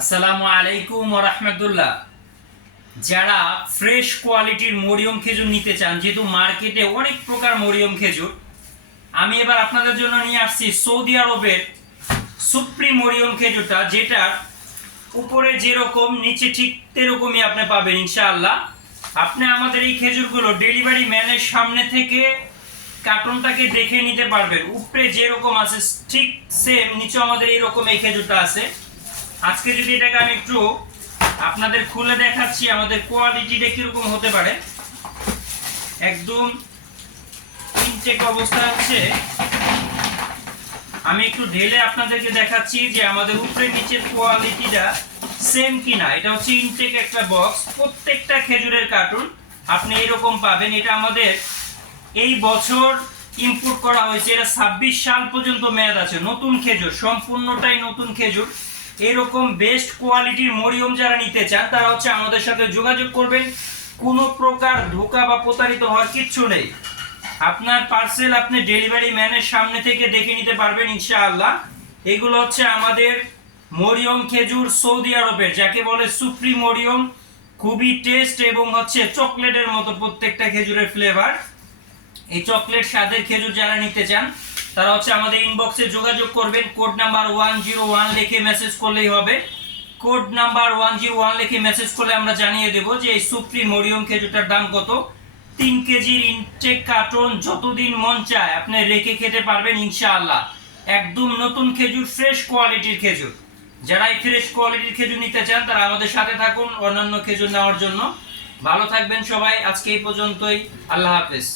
আসসালামু আলাইকুম ওয়া রাহমাতুল্লাহ। যারা ফ্রেশ কোয়ালিটির মরিয়ম খেজুর নিতে চান, যেহেতু মার্কেটে অনেক প্রকার মরিয়ম খেজুর, আমি এবার আপনাদের জন্য নিয়ে আসছি সৌদি আরবের সুপ্রিম মরিয়ম খেজুরটা, যেটার উপরে যেরকম নিচে ঠিক তেরকমই আপনি পাবেন ইনশাআল্লাহ। আপনি আমাদের এই খেজুরগুলো ডেলিভারি ম্যানের সামনে থেকে কার্টুনটাকে দেখে নিতে পারবেন। উপরে যেরকম আছে ঠিক সেম নিচে আমাদের এইরকম এই খেজুরটা আছে। আজকে যদি এটাকে আমি একটু আপনাদের খুলে দেখাচ্ছি আমাদের কোয়ালিটিটা কিরকম হতে পারে। একদম ইনটেক অবস্থা আছে। আমি একটু ঢেলে আপনাদেরকে দেখাচ্ছি যে আমাদের উপরে নিচের কোয়ালিটিটা সেম কিনা। এটা হচ্ছে ইনটেক একটা বক্স, প্রত্যেকটা খেজুরের কার্টুন আপনি এরকম পাবেন। এটা আমাদের এই বছর ইম্পোর্ট করা হয়েছে, এটা 26 সাল পর্যন্ত মেয়াদ আছে। নতুন খেজুর, সম্পূর্ণটাই নতুন খেজুর। এরকম বেস্ট কোয়ালিটির মরিয়ম যারা নিতে চান তারা হচ্ছে আমাদের সাথে যোগাযোগ করবেন। কোনো প্রকার ধোঁকা বা প্রতারিত হওয়ার কিচ্ছু নেই। আপনার পার্সেল আপনি ডেলিভারি ম্যানের সামনে থেকে দেখে নিতে পারবেন ইনশাআল্লাহ। এগুলো হচ্ছে আমাদের মরিয়ম খেজুর, সৌদি আরবের যাকে বলে সুপ্রিম মরিয়ম। খুবই টেস্ট এবং হচ্ছে চকলেটের মতো প্রত্যেকটা খেজুরের ফ্লেভার। এই চকলেট স্বাদের খেজুর যারা নিতে চান তারা হচ্ছে আমাদের ইনবক্সে যোগাযোগ করবেন। কোড নাম্বার 101 লিখে মেসেজ করলেই হবে। কোড নাম্বার 101 লিখে মেসেজ করলে আমরা জানিয়ে দেব যে এই সুপ্রিম মরিয়ম খেজুরটার দাম কত। 3 কেজির ইনটেক কার্টন যতদিন মন চায় আপনি রেখে খেতে পারবেন ইনশাআল্লাহ। একদম নতুন খেজুর, ফ্রেশ কোয়ালিটির খেজুর। যারা এই ফ্রেশ কোয়ালিটির খেজুর নিতে চান তারা আমাদের সাথে থাকুন অন্যান্য খেজুর নেওয়ার জন্য। ভালো থাকবেন সবাই। আজকে এই পর্যন্তই। আল্লাহ হাফেজ।